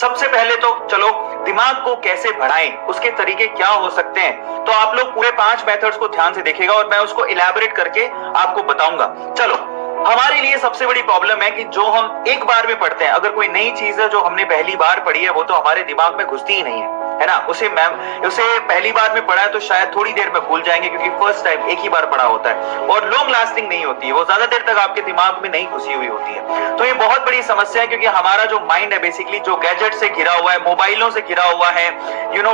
सबसे पहले तो चलो दिमाग को कैसे बढ़ाएं, उसके तरीके क्या हो सकते हैं। तो आप लोग पूरे 5 मेथड्स को ध्यान से देखिएगा और मैं उसको इलैबोरेट करके आपको बताऊंगा। चलो, हमारे लिए सबसे बड़ी प्रॉब्लम है कि जो हम एक बार में पढ़ते हैं, अगर कोई नई चीज है जो हमने पहली बार पढ़ी है वो तो हमारे दिमाग में घुसती ही नहीं है ना। उसे पहली बार में पढ़ा है तो शायद थोड़ी देर में भूल जाएंगे, क्योंकि फर्स्ट टाइम एक ही बार पढ़ा होता है और लॉन्ग लास्टिंग नहीं होती है, वो ज्यादा देर तक आपके दिमाग में नहीं घुसी हुई होती है। तो ये बहुत बड़ी समस्या है, क्योंकि हमारा जो माइंड है बेसिकली जो गैजेट से घिरा हुआ है, मोबाइलों से घिरा हुआ है,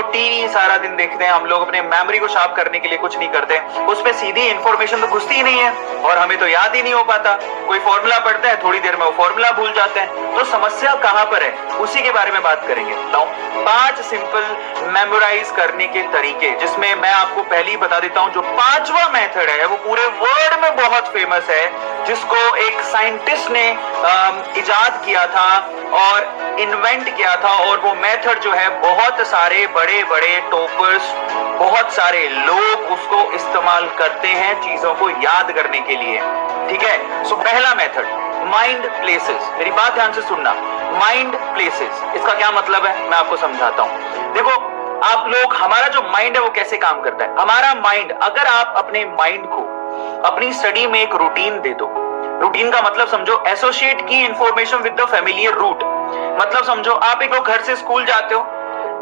टीवी सारा दिन देखते हैं हम लोग, अपने मेमोरी को शार्प करने के लिए कुछ नहीं करते, उसमें सीधी इंफॉर्मेशन तो घुसती ही नहीं है और हमें तो याद ही नहीं हो पाता। कोई फॉर्मूला पढ़ता है, थोड़ी देर में वो फॉर्मूला भूल जाते हैं। तो समस्या कहां पर है, उसी के बारे में बात करेंगे। तो 5 सिंपल मेमोराइज करने के तरीके, जिसमें मैं आपको पहले ही बता देता हूं, जो 5वां मेथड है वो पूरे वर्ल्ड में बहुत फेमस है, जिसको एक साइंटिस्ट ने इजाद किया था और इन्वेंट किया था। और वो मेथड जो है बहुत सारे बड़े बड़े टॉपर्स, बहुत सारे लोग उसको इस्तेमाल करते हैं चीजों को याद करने के लिए। ठीक है, सो पहला मेथड, माइंड प्लेसेस। मेरी बात ध्यान से सुनना, माइंड प्लेसेस, इसका क्या मतलब है मैं आपको समझाता हूं। देखो आप लोग, हमारा जो माइंड है वो कैसे काम करता है। हमारा माइंड, अगर आप अपने माइंड को अपनी स्टडी में एक रूटीन दे दो, रूटीन का मतलब समझो एसोसिएट की information with the familiar route. मतलब समझो आप एक घर से स्कूल जाते हो,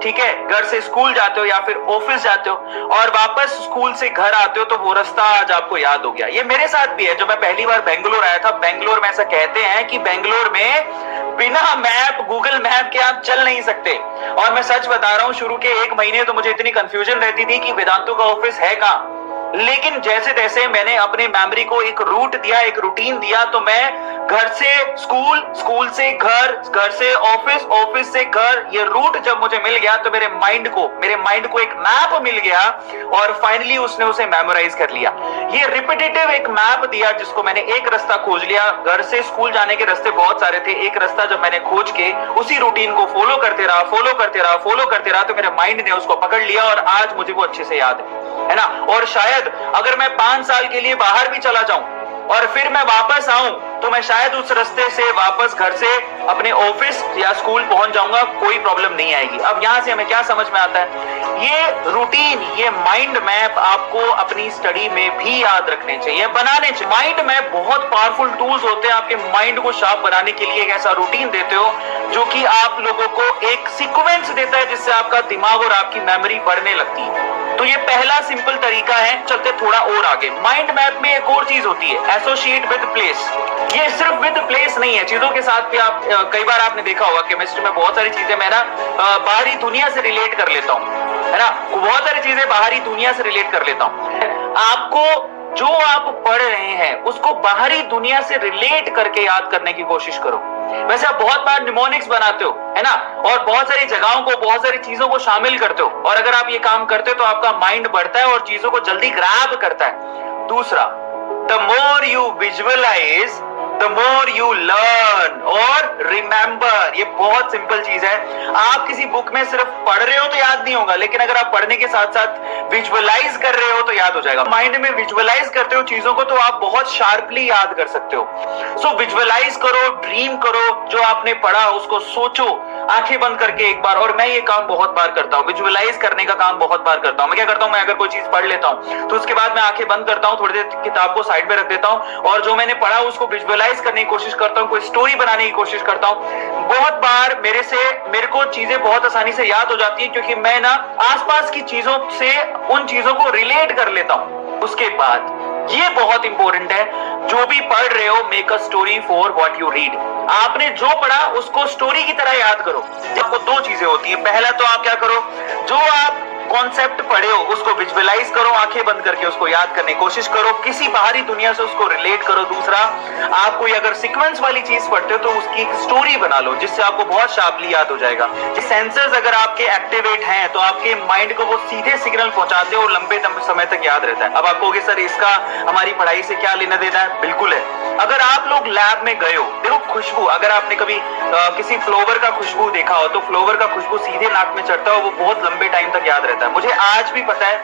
ठीक है, घर से स्कूल जाते हो या फिर ऑफिस जाते हो और वापस स्कूल से घर आते हो, तो वो रास्ता आज आपको याद हो गया। ये मेरे साथ भी है। जब मैं पहली बार बेंगलोर आया था, बेंगलोर में ऐसा कहते हैं कि बेंगलोर में बिना मैप, गूगल मैप के आप चल नहीं सकते। और मैं सच बता रहा हूं, शुरू के 1 महीने तो मुझे इतनी कंफ्यूजन रहती थी कि वेदांतों का ऑफिस है कहां। लेकिन जैसे तैसे मैंने अपने मेमोरी को एक रूट दिया, एक रूटीन दिया, तो मैं घर से स्कूल, स्कूल से घर, घर से ऑफिस, ऑफिस से घर, ये रूट जब मुझे मिल गया तो मेरे माइंड को एक मैप मिल गया और फाइनली उसने उसे मेमोराइज कर लिया। ये रिपीटेटिव एक मैप दिया, जिसको मैंने एक रास्ता खोज लिया। घर से स्कूल जाने के रास्ते बहुत सारे थे, एक रास्ता जब मैंने खोज के उसी रूटीन को फॉलो करते रहा तो मेरे माइंड ने उसको पकड़ लिया और आज मुझे वो अच्छे से याद है ना। और शायद अगर मैं 5 साल के लिए बाहर भी चला जाऊं और फिर मैं वापस आऊं, तो मैं शायद उस रास्ते से वापस घर से अपने ऑफिस या स्कूल पहुंच जाऊंगा, कोई प्रॉब्लम नहीं आएगी। अब यहां से हमें क्या समझ में आता है, ये रूटीन, ये माइंड मैप आपको अपनी स्टडी में भी याद रखने चाहिए, बनाने चाहिए। माइंड मैप बहुत पावरफुल टूल्स होते हैं आपके माइंड को शार्प बनाने के लिए। एक ऐसा रूटीन देते हो जो कि आप लोगों को एक सीक्वेंस देता है, जिससे आपका दिमाग और आपकी मेमोरी बढ़ने लगती है। तो ये पहला सिंपल तरीका है। चलते थोड़ा और आगे। माइंड मैप में एक और चीज होती है, एसोसिएट विद प्लेस। ये सिर्फ विद प्लेस नहीं है, चीजों के साथ भी आप कई बार आपने देखा होगा केमिस्ट्री में बहुत सारी चीजें मैं ना बाहरी दुनिया से रिलेट कर लेता हूं, है ना। बहुत सारी चीजें बाहरी दुनिया से रिलेट कर लेता हूं। आपको जो आप पढ़ रहे हैं उसको बाहरी दुनिया से रिलेट करके याद करने की कोशिश करो। वैसे आप बहुत बार निमोनिक्स बनाते हो, है ना, और बहुत सारी जगहों को, बहुत सारी चीजों को शामिल करते हो, और अगर आप ये काम करते हो तो आपका माइंड बढ़ता है और चीजों को जल्दी ग्रैब करता है। दूसरा, the more you visualize the more you learn और रिमेंबर। ये बहुत सिंपल चीज है। आप किसी बुक में सिर्फ पढ़ रहे हो तो याद नहीं होगा, लेकिन अगर आप पढ़ने के साथ साथ विजुअलाइज कर रहे हो तो याद हो जाएगा। माइंड में विजुअलाइज करते हो चीजों को तो आप बहुत शार्पली याद कर सकते हो। सो विजुअलाइज करो, ड्रीम करो, जो आपने पढ़ा उसको सोचो आंखें बंद करके एक बार। और मैं ये काम बहुत बार करता हूँ, विजुअलाइज करने का काम बहुत बार करता हूँ। मैं क्या करता हूँ, मैं अगर कोई चीज पढ़ लेता हूँ तो उसके बाद मैं आंखें बंद करता हूँ, थोड़ी देर किताब को साइड में रख देता हूँ और जो मैंने पढ़ा उसको विजुअलाइज करने की कोशिश करता हूँ, कोई स्टोरी बनाने की कोशिश करता हूँ। बहुत बार मेरे को चीजें बहुत आसानी से याद हो जाती है, क्योंकि मैं ना आसपास की चीजों से उन चीजों को रिलेट कर लेता हूँ। उसके बाद ये बहुत इंपॉर्टेंट है, जो भी पढ़ रहे हो, make a story for what you read. आपने जो पढ़ा उसको स्टोरी की तरह याद करो। आपको 2 चीजें होती है। पहला तो आप क्या करो, जो आप कॉन्सेप्ट पढ़े हो उसको विजुअलाइज करो, आंखें बंद करके उसको याद करने की कोशिश करो, किसी बाहरी दुनिया से उसको रिलेट करो। दूसरा, आप कोई अगर सीक्वेंस वाली चीज पढ़ते हो तो उसकी एक स्टोरी बना लो, जिससे आपको बहुत शार्पली याद हो जाएगा। सेंसर्स अगर आपके एक्टिवेट हैं तो आपके माइंड को वो सीधे सिग्नल पहुंचाते हो, लंबे समय तक याद रहता है। अब आप कहोगे सर इसका हमारी पढ़ाई से क्या लेना देना है? बिल्कुल है। अगर आप लोग लैब में गए हो, देखो खुशबू, अगर आपने कभी किसी फ्लावर का खुशबू देखा हो तो फ्लावर का खुशबू सीधे नाक में चढ़ता है, वो बहुत लंबे टाइम तक याद रहता है। मुझे आज भी पता है,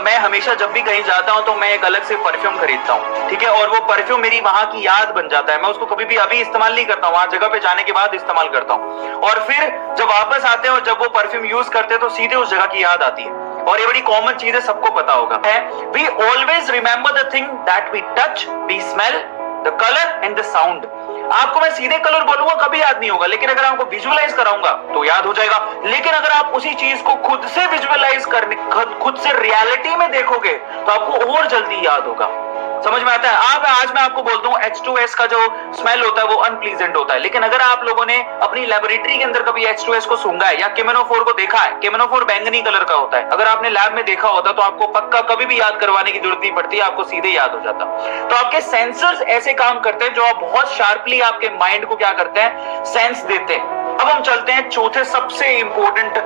मैं हमेशा जब भी कहीं जाता हूं तो मैं एक अलग से परफ्यूम खरीदता हूं, ठीक है, और वो परफ्यूम मेरी वहां की याद बन जाता है। मैं उसको कभी भी अभी इस्तेमाल नहीं करता हूं, वहां जगह पे जाने के बाद इस्तेमाल करता हूं, और फिर जब वापस आते हैं और जब वो परफ्यूम यूज करते हैं तो सीधे उस जगह की याद आती है। और ये बड़ी कॉमन चीज है, सबको पता होगा है, we always remember the thing that we touch, we smell, the colour and the sound. आपको मैं सीधे कलर बोलूंगा कभी याद नहीं होगा, लेकिन अगर आपको विजुअलाइज कराऊंगा तो याद हो जाएगा। लेकिन अगर आप उसी चीज को खुद से विजुअलाइज करने, खुद से रियलिटी में देखोगे तो आपको और जल्दी याद होगा। समझ में आता है? आज मैं आपको बोलता हूँ H2S का जो स्मेल होता है वो अनप्लीजेंट होता है, लेकिन अगर आप लोगों ने अपनी लेबोरेटरी के अंदर कभी H2S को सूंघा है या केमेनोफोर को देखा है, केमेनोफोर बैंगनी कलर का होता है, अगर आपने लैब में देखा होता तो आपको पक्का कभी भी याद करवाने की जरूरत नहीं पड़ती, आपको सीधे याद हो जाता। तो आपके सेंसर्स ऐसे काम करते हैं जो आप बहुत शार्पली आपके माइंड को क्या करते हैं, सेंस देते हैं। अब हम चलते हैं चौथे सबसे इंपॉर्टेंट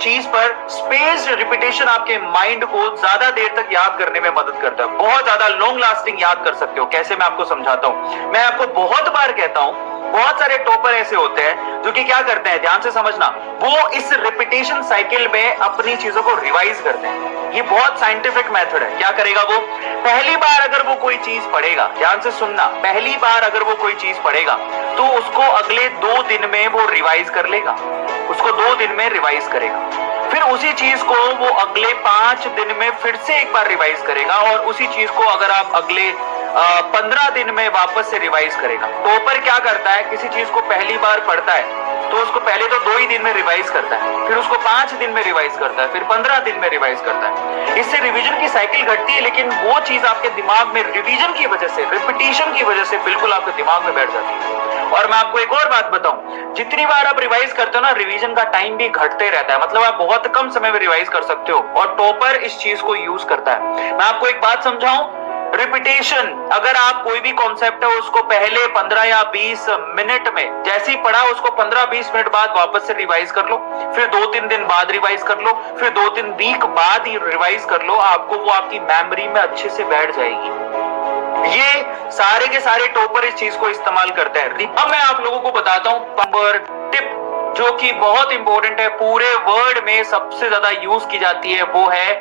चीज पर। स्पेस रिपीटेशन आपके माइंड को ज्यादा देर तक याद करने में मदद करता है, बहुत ज्यादा लॉन्ग लास्टिंग याद कर सकते हो। कैसे, मैं आपको समझाता हूं। मैं आपको बहुत बार कहता हूं, बहुत सारे टॉपर ऐसे होते हैं जो कि क्या करते हैं, ध्यान से समझना, वो इस रिपीटेशन साइकिल में अपनी चीजों को रिवाइज करते हैं। ये बहुत साइंटिफिक मेथड है। क्या करेगा वो, पहली बार अगर वो कोई चीज पढ़ेगा, ध्यान से सुनना, पहली बार अगर वो कोई चीज पढ़ेगा तो उसको अगले 2 दिन में वो रिवाइज कर लेगा, उसको 2 दिन में रिवाइज करेगा। फिर उसी चीज को वो अगले 5 दिन में फिर से एक बार रिवाइज करेगा, और उसी चीज को अगर आप अगले 15 दिन में वापस से रिवाइज करेगा। टॉपर क्या करता है, किसी चीज को पहली बार पढ़ता है तो उसको पहले तो 2 ही दिन में रिवाइज करता है, फिर उसको 5 दिन में रिवाइज करता है, फिर 15 दिन में रिवाइज करता है। इससे रिवीजन की साइकिल घटती है, लेकिन वो चीज आपके दिमाग में रिवीजन की वजह से, रिपीटिशन की वजह से बिल्कुल आपके दिमाग में बैठ जाती है। और मैं आपको एक और बात बताऊं, जितनी बार आप रिवाइज करते हो ना, रिवीजन का टाइम भी घटते रहता है, मतलब आप बहुत कम समय में रिवाइज कर सकते हो, और टॉपर इस चीज को यूज करता है। मैं आपको एक बात समझाऊं, रिपीटेशन, अगर आप कोई भी कॉन्सेप्ट है उसको पहले 15 या 20 मिनट में जैसे ही पढ़ा, उसको 15-20 मिनट बाद वापस से रिवाइज कर लो, फिर 2-3 दिन बाद रिवाइज कर लो, फिर 2-3 वीक बाद ही रिवाइज कर लो, आपको वो आपकी मेमोरी में अच्छे से बैठ जाएगी। ये सारे के सारे टॉपर इस चीज को इस्तेमाल करते हैं। अब मैं आप लोगों को बताता हूं नंबर टिप, जो कि बहुत इंपॉर्टेंट है, पूरे वर्ड में सबसे ज्यादा यूज की जाती है, वो है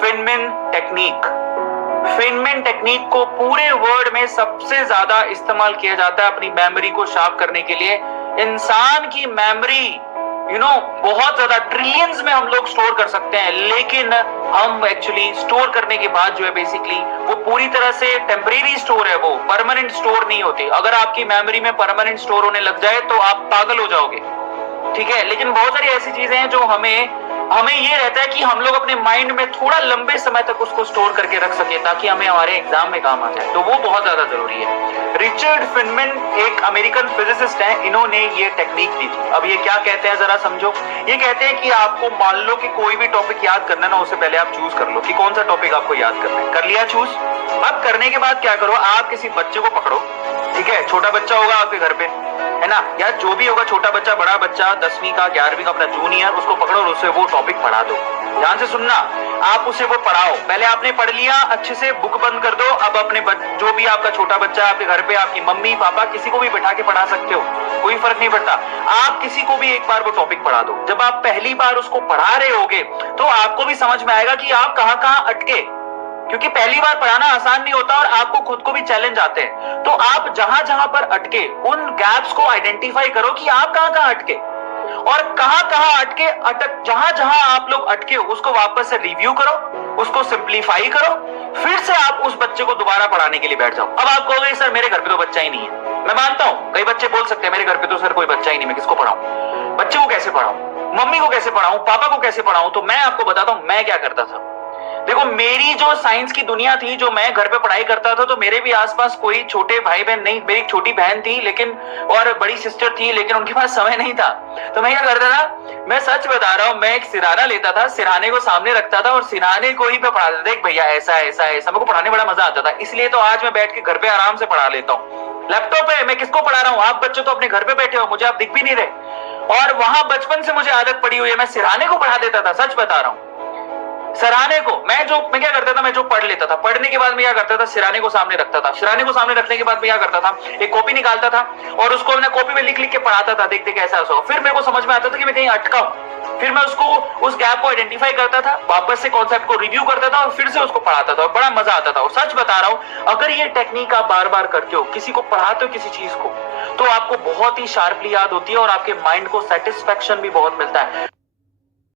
फेनमैन टेक्निक। फेनमैन टेक्निक को पूरे वर्ड में सबसे ज्यादा इस्तेमाल किया जाता है अपनी मेमोरी को शार्प करने के लिए। इंसान की मेमोरी बहुत ज्यादा ट्रिलियंस में हम लोग स्टोर कर सकते हैं, लेकिन हम एक्चुअली स्टोर करने के बाद जो है बेसिकली वो पूरी तरह से टेम्परेरी स्टोर है, वो परमानेंट स्टोर नहीं होती। अगर आपकी मेमोरी में परमानेंट स्टोर होने लग जाए तो आप पागल हो जाओगे, ठीक है। लेकिन बहुत सारी ऐसी चीजें हैं जो हमें ये रहता है कि हम लोग अपने माइंड में थोड़ा लंबे समय तक उसको स्टोर करके रख सके, ताकि हमें हमारे एग्जाम में काम आ जाए, तो वो बहुत ज्यादा जरूरी है। रिचर्ड फेनमैन एक अमेरिकन फिजिसिस्ट हैं, इन्होंने ये टेक्निक दी थी। अब ये क्या कहते हैं जरा समझो। ये कहते हैं कि आपको मान लो कि कोई भी टॉपिक याद करना ना, उससे पहले आप चूज कर लो कि कौन सा टॉपिक आपको याद करना है। कर लिया चूज, अब करने के बाद क्या करो, आप किसी बच्चे को पकड़ो, ठीक है, छोटा बच्चा होगा आपके घर पे, है ना, या जो भी होगा, छोटा बच्चा, बड़ा बच्चा, 10वीं का, 11वीं का, अपना जूनियर, उसको पकड़ो और उससे वो टॉपिक पढ़ा दो। ध्यान से सुनना, आप उसे वो पढ़ाओ। पहले आपने पढ़ लिया, अच्छे से बुक बंद कर दो। अब अपने जो भी आपका छोटा बच्चा आपके घर पे, आपकी मम्मी पापा, किसी को भी बैठा के पढ़ा सकते हो, कोई फर्क नहीं पड़ता। आप किसी को भी एक बार वो टॉपिक पढ़ा दो। जब आप पहली बार उसको पढ़ा रहे होगे तो आपको भी समझ में आएगा कि आप कहां कहां अटके, क्योंकि पहली बार पढ़ाना आसान नहीं होता और आपको खुद को भी चैलेंज आते हैं। तो आप जहां जहां पर अटके, उन गैप्स को आइडेंटिफाई करो कि आप कहां कहां अटके, और कहां कहां जहां जहां आप लोग अटके उसको वापस से रिव्यू करो, उसको सिंप्लीफाई करो, फिर से आप उस बच्चे को दोबारा पढ़ाने के लिए बैठ जाओ। अब आप कहोगे सर मेरे घर पे तो बच्चा ही नहीं है। मैं मानता हूं कई बच्चे बोल सकते हैं मेरे घर पे तो सर कोई बच्चा ही नहीं, मैं किसको पढ़ाऊं, बच्चे को कैसे पढ़ाऊं, मम्मी को कैसे पढ़ाऊं, पापा को कैसे पढ़ाऊं। तो मैं आपको बताता हूं मैं क्या करता था। देखो, मेरी जो साइंस की दुनिया थी, जो मैं घर पे पढ़ाई करता था, तो मेरे भी आसपास कोई छोटे भाई बहन नहीं, मेरी छोटी बहन थी लेकिन, और बड़ी सिस्टर थी, लेकिन उनके पास समय नहीं था। तो मैं क्या करता था, मैं सच बता रहा हूं, मैं एक सिराना लेता था, सिराने को सामने रखता था और सिराने को ही मैं पढ़ाता था। देख भैया ऐसा ऐसा ऐसा, मेरे को पढ़ाने बड़ा मजा आता था, इसलिए तो आज मैं बैठ के घर पे आराम से पढ़ा लेता हूँ। लैपटॉप है, मैं किसको पढ़ा रहा हूँ, आप बच्चे तो अपने घर पे बैठे हो, मुझे आप दिख भी नहीं रहे। और वहां बचपन से मुझे आदत पड़ी हुई है, मैं सिराने को पढ़ा देता था, सच बता रहा हूँ। सराहने को मैं क्या करता था, मैं जो पढ़ लेता था, पढ़ने के बाद मैं क्या करता था, सिराने को सामने रखता था, सिराने को सामने रखने के बाद मैं क्या करता था, एक कॉपी निकालता था और उसको मैं कॉपी में लिख लिख के पढ़ाता था, देखते कैसा हो। फिर मेरे को समझ में आता था कि मैं कहीं अटका हूं, फिर मैं उसको उस गैप को आइडेंटिफाई करता था, वापस से कॉन्सेप्ट को रिव्यू करता था और फिर से उसको पढ़ाता था और बड़ा मजा आता था। और सच बता रहा हूं, अगर ये टेक्निक आप बार बार करते हो, किसी को पढ़ाते हो किसी चीज को, तो आपको बहुत ही शार्पली याद होती है और आपके माइंड को सेटिस्फेक्शन भी बहुत मिलता है।